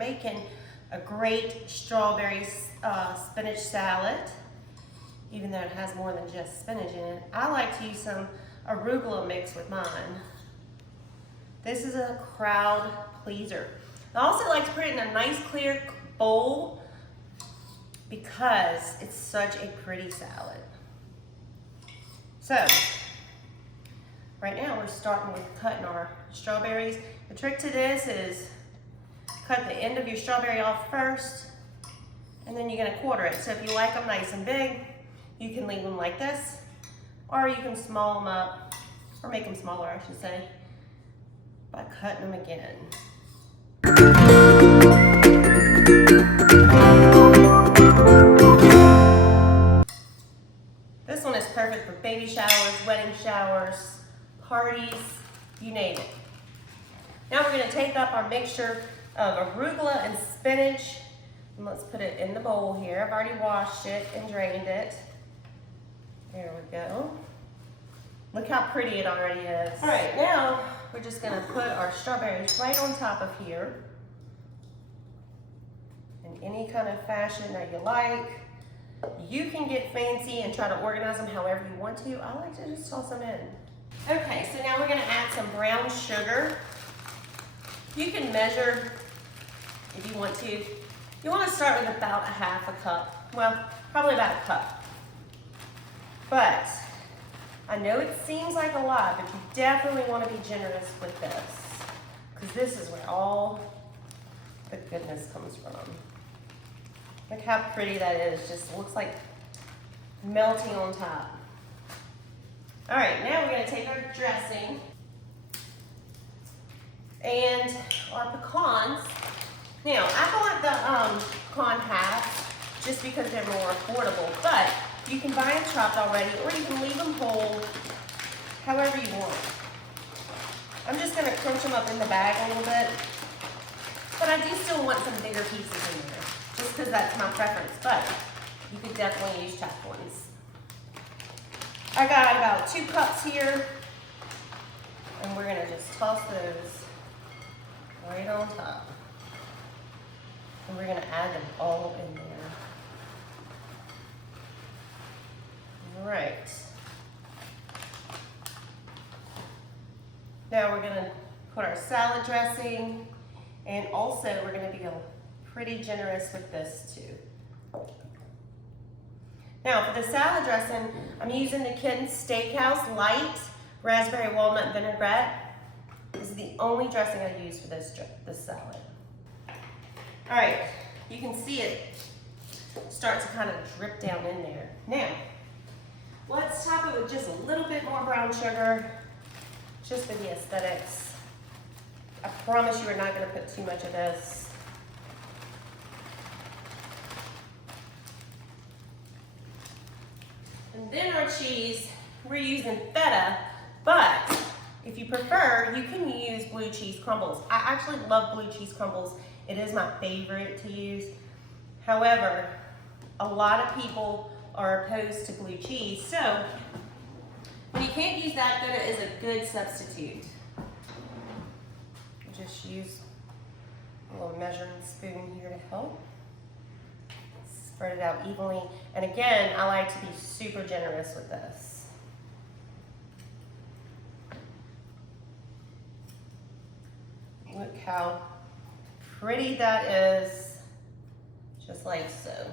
making a great strawberry spinach salad, even though it has more than just spinach in it. I like to use some arugula mix with mine. This is a crowd pleaser. I also like to put it in a nice clear bowl because it's such a pretty salad. So, right now we're starting with cutting our strawberries. The trick to this is cut the end of your strawberry off first, and then you're gonna quarter it. So if you like them nice and big, you can leave them like this, or you can small them up, or make them smaller, I should say, by cutting them again. This one is perfect for baby showers, wedding showers, parties, you name it. Now we're gonna take up our mixture of arugula and spinach, and let's put it in the bowl here. I've already washed it and drained it. There we go. Look how pretty it already is. All right, now we're just gonna put our strawberries right on top of here in any kind of fashion that you like. You can get fancy and try to organize them however you want to. I like to just toss them in. Okay, so now we're gonna add some brown sugar. You can measure if you want to. You wanna start with about a half a cup. Well, probably about a cup. But I know it seems like a lot, but you definitely wanna be generous with this, because this is where all the goodness comes from. Look how pretty that is. Just looks like melting on top. All right, now we're gonna take our dressing and our pecans. Now, I bought the pecan half just because they're more affordable, but you can buy them chopped already, or you can leave them whole, however you want. I'm just gonna crunch them up in the bag a little bit, but I do still want some bigger pieces in there, just because that's my preference, but you could definitely use chopped ones. I got about 2 cups here, and we're gonna just toss those right on top. And we're gonna add them all in there. All right. Now we're gonna put our salad dressing, and also we're gonna be pretty generous with this too. Now for the salad dressing, I'm using the Kitten's Steakhouse Light Raspberry Walnut Vinaigrette. This is the only dressing I use for this salad. All right, you can see it start to kind of drip down in there. Now, let's top it with just a little bit more brown sugar, just for the aesthetics. I promise you we're not gonna put too much of this. And then our cheese, we're using feta, but if you prefer, you can use blue cheese crumbles. I actually love blue cheese crumbles. It is my favorite to use. However, a lot of people are opposed to blue cheese, so when you can't use that, feta is a good substitute. Just use a little measuring spoon here to help. Spread it out evenly. And again, I like to be super generous with this. Look how pretty that is, just like so.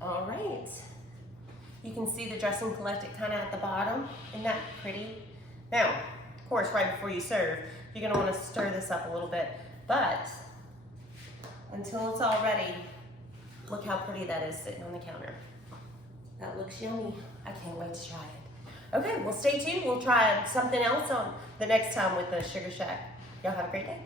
All right. You can see the dressing collected kind of at the bottom. Isn't that pretty? Now, of course, right before you serve, you're gonna wanna stir this up a little bit, but until it's all ready, look how pretty that is sitting on the counter. That looks yummy. I can't wait to try it. Okay, well stay tuned. We'll try something else on the next time with the Sugar Shack. Y'all have a great day.